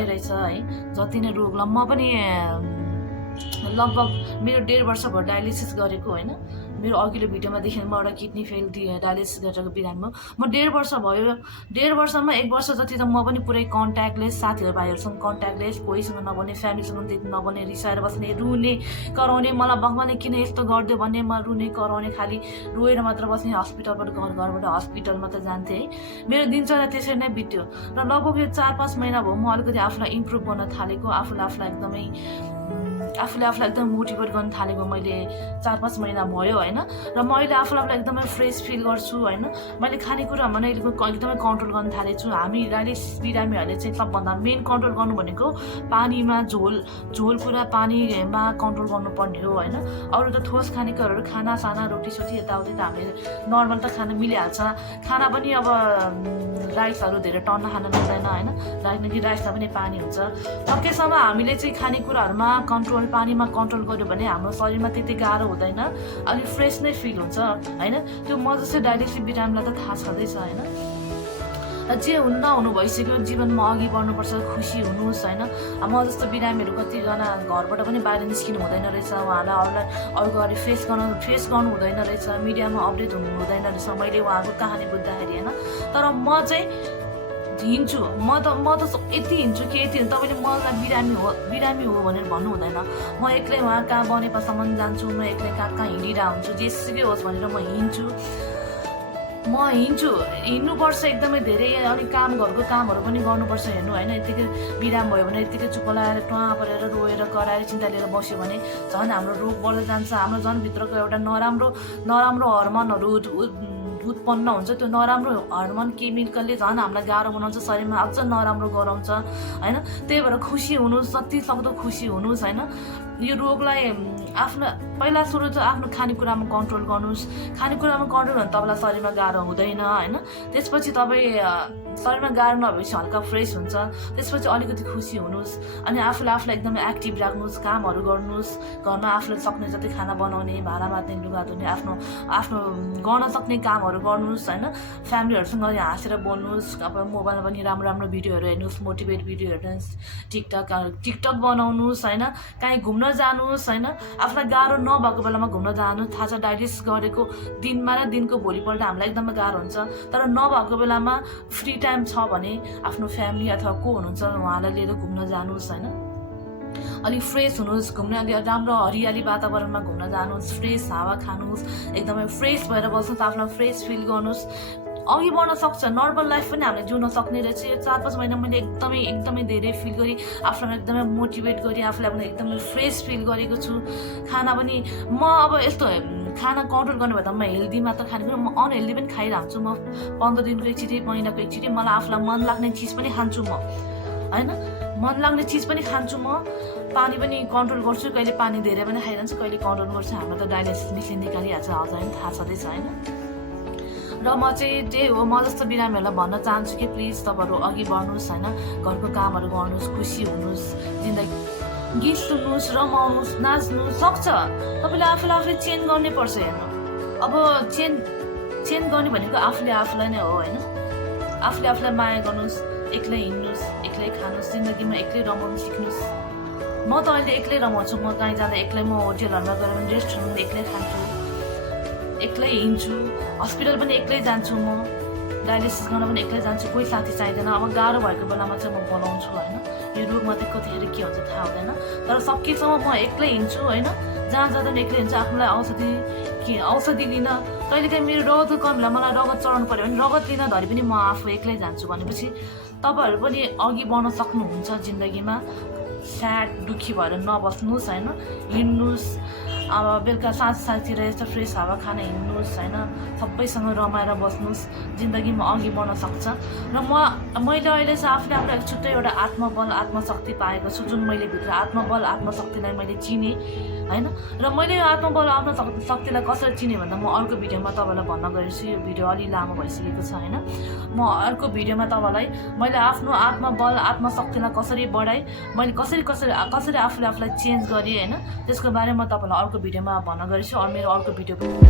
रहेछ है। जति नै रोग ल म पनि लगभग मेरो 1.5 वर्ष भयो डायलिसिस गरेको होइन। मेरो अघिल्लो भिडियोमा देखेँ म एउटा किडनी फेल डायलिसिस गरेको बिरामीमा म 1.5 वर्ष भयो। 1.5 वर्षमा 1 वर्ष जति त म पनि पुरै कन्ट्याक्टलेस, साथीहरू भाइहरूसँग कन्ट्याक्टलेस, कोहीसँग नबने, फ्यामिलीसँग त्यति नबने, रिसाएर बस्ने, रुने कराउने, मलाई भगवानले किन यस्तो गरिदियो भन्ने, म रुने कराउने, खालि रोएर मात्र बस्ने, हस्पिटलबाट घरबाट हस्पिटल मात्र जान्थेँ है। मेरो दिनचर्या त्यसरी नै बित्यो र लगभग यो 4-5 महिना भयो म अलिकति आफूलाई इम्प्रुभ गर्न थालेको, आफूले आफूलाई एकदम मोटिभेट गर्न थालेको मैले 4-5 महिना भयो होइन। र म अहिले आफूलाई एकदमै फ्रेस फिल गर्छु होइन। मैले खानेकुरामा नै एकदमै कन्ट्रोल गर्न थालेको छु। हामी डायलिसिस बिरामीहरूले चाहिँ सबभन्दा मेन कन्ट्रोल गर्नु भनेको पानीमा, झोल कुरा पानीमा कन्ट्रोल गर्नुपर्ने हो होइन। अरू त ठोस खानेकुराहरू, खानासाना, रोटीसोटी यताउति त हामीले नर्मल त खान मिलिहाल्छ। खाना पनि अब राइसहरू धेरै टन्न खान मिल्दैन होइन। राइसमा पनि पानी हुन्छ। सकेसम्म हामीले चाहिँ खानेकुराहरूमा कन्ट्रोल, पानीमा कन्ट्रोल गर्यो भने हाम्रो शरीरमा त्यति गाह्रो हुँदैन, अलिक फ्रेस नै फिल हुन्छ होइन। त्यो म जस्तै डायलिसिस बिरामीलाई त थाहा छँदैछ होइन। जे हुनु नहुनु भइसक्यो, जीवनमा अघि बढ्नुपर्छ, खुसी हुनुहोस् होइन। म जस्तो बिरामीहरू कतिजना घरबाट पनि बाहिर निस्किनु हुँदैन रहेछ, उहाँहरूलाई अरूको अगाडि फेस गर्नु हुँदैन रहेछ, मिडियामा अपडेट हुनु हुँदैन रहेछ, मैले उहाँको कहानी बुझ्दाखेरि होइन। तर म चाहिँ हिँड्छु, म त यति हिँड्छु कि यति तपाईँले मलाई बिरामी हो भनेर भन्नु हुँदैन। म एक्लै उहाँ कहाँ बनेपासम्म जान्छु, म एक्लै कहाँ हिँडिरहेको हुन्छु, जेसुकै होस् भनेर म हिँड्छु। हिँड्नुपर्छ एकदमै धेरै, अनि घरको कामहरू पनि गर्नुपर्छ हेर्नु होइन। यत्तिकै बिराम भयो भने यत्तिकै चुप लगाएर टुवा परेर रोएर कराएर चिन्ता लिएर बस्यो भने झन् हाम्रो रोग बढ्दै जान्छ। हाम्रो झन् भित्रको एउटा नराम्रो हर्मोनहरू उत्पन्न हुन्छ। त्यो नराम्रो हर्मोन केमिकलले झन् हामीलाई गाह्रो बनाउँछ, शरीरमा अझ नराम्रो गराउँछ होइन। त्यही भएर खुसी हुनुहोस्, जति सक्दो खुसी हुनुहोस् होइन। यो रोगलाई पहिला सुरु चाहिँ आफ्नो खानेकुरामा कन्ट्रोल गर्नुहोस्। खानेकुरामा कन्ट्रोल भने तपाईँलाई शरीरमा गाह्रो हुँदैन होइन। त्यसपछि तपाईँ शरीरमा गाह्रो नभएपछि हल्का फ्रेस हुन्छ, त्यसपछि अलिकति खुसी हुनुहोस्। अनि आफूलाई एकदमै एक्टिभ राख्नुहोस्, कामहरू गर्नुहोस्, घरमा आफूले सक्ने जति खाना बनाउने, भाँडा माझ्ने, लुगा धुने, आफ्नो गर्न सक्ने कामहरू गर्नुहोस् होइन। फ्यामिलीहरूसँग हाँसेर बोल्नुहोस्। अब मोबाइलमा पनि राम्रो भिडियोहरू हेर्नुहोस्, मोटिभेट भिडियो हेर्नुहोस्, टिकटक बनाउनुहोस् होइन। काहीँ घुम्न जानुहोस् होइन। आफूलाई गाह्रो नभएको बेलामा घुम्न जानु। थाहा छ डायलिसिस गरेको दिनमा र दिनको भोलिपल्ट हामीलाई एकदमै गाह्रो हुन्छ। तर नभएको बेलामा फ्री टाइम छ भने आफ्नो फ्यामिली अथवा को हुनुहुन्छ उहाँलाई लिएर घुम्न जानुहोस् होइन। अलिक फ्रेस हुनुहोस्, घुम्न राम्रो हरियाली वातावरणमा घुम्न जानुहोस्, फ्रेस हावा खानुहोस्, एकदमै फ्रेस भएर बस्नुहोस्, आफूलाई फ्रेस फिल गर्नुहोस्। अघि बढ्न सक्छ, नर्मल लाइफ पनि हामीले जिउन सक्ने रहेछ। यो 4-5 महिना मैले एकदमै धेरै फिल गरेँ, आफूलाई एकदमै मोटिभेट गरेँ, आफूलाई एकदमै फ्रेस फिल गरेको छु। खाना पनि म अब यस्तो खाना कन्ट्रोल गर्नु भए त म हेल्दी मात्र खानेकुरा, म अनहेल्दी पनि खाइरहन्छु। म 15 दिनको एकचोटि, महिनाको एकचोटि मलाई आफूलाई मन लाग्ने चिज पनि खान्छु म होइन। मन लाग्ने चिज पनि खान्छु म। पानी पनि कन्ट्रोल गर्छु, कहिले पानी धेरै पनि खाइरहन्छु, कहिले कन्ट्रोल गर्छु। हाम्रो त डायलिसिस मिसिन निकालिहाल्छ, हजुर होइन, थाहा छँदैछ होइन। र म चाहिँ त्यही हो, म जस्तो बिरामीहरूलाई भन्न चाहन्छु कि प्लिज तपाईँहरू अघि बढ्नुहोस् होइन। घरको कामहरू गर्नुहोस्, खुसी हुनुहोस्, जिन्दगी गीत सुन्नुहोस्, रमाउनुहोस्, नाच्नुहोस्, सक्छ। तपाईँले आफूले चेन्ज गर्नै पर्छ हेर्नु। अब चेन्ज गर्ने भनेको आफूलाई नै हो होइन। आफूलाई माया गर्नुहोस्, एक्लै हिँड्नुहोस्, एक्लै खानुहोस्, जिन्दगीमा एक्लै रमाउनु सिक्नुहोस्। म त अहिले एक्लै रमाउँछु। म कहीँ जाँदा एक्लै, म होटेलहरूमा गएर पनि रेस्टुरेन्टमा एक्लै खान्छु, एक्लै हिँड्छु, हस्पिटल पनि एक्लै जान्छु, म डायलिसिस गर्न पनि एक्लै जान्छु, कोही साथी चाहिँदैन। अब गाह्रो भएको बेलामा चाहिँ म बोलाउँछु होइन। यो रोगमा चाहिँ कतिखेर के हुन्छ थाहा हुँदैन। तर सकेसम्म म एक्लै हिँड्छु होइन। जहाँ जाँदा पनि एक्लै हिँड्छु। आफूलाई औषधि लिन, कहिलेकाहीँ मेरो रगतको कमीलाई मलाई रगत चढाउनु पऱ्यो भने रगत लिन धरि पनि म आफू एक्लै जान्छु। भनेपछि तपाईँहरू पनि अघि बढ्न सक्नुहुन्छ जिन्दगीमा। स्याड, दुःखी भएर नबस्नुहोस् होइन। हिँड्नुहोस्, अब बेलुका साँझतिर यस्तो फ्रेस हावा खान हिँड्नुहोस् होइन। सबैसँग रमाएर बस्नुहोस्, जिन्दगीमा अघि बढ्न सक्छ। र मैले अहिले चाहिँ आफूलाई छुट्टै एउटा आत्मबल, आत्मशक्ति पाएको छु। जुन मैले भित्र आत्मबल, आत्मशक्तिलाई मैले चिनेँ होइन। र मैले यो आत्मबल, आत्मशक्तिलाई कसरी चिनेँ भन्दा म अर्को भिडियोमा तपाईँलाई भन्न गइरहेछु। यो भिडियो अलि लामो भइसकेको छ होइन। म अर्को भिडियोमा तपाईँलाई मैले आफ्नो आत्मबल, आत्मशक्तिलाई कसरी बढाएँ, मैले कसरी आफूलाई चेन्ज गरेँ होइन, त्यसको बारेमा तपाईँलाई अर्को भिडियोमा भन्न गइरहेछु। मेरो अर्को भिडियो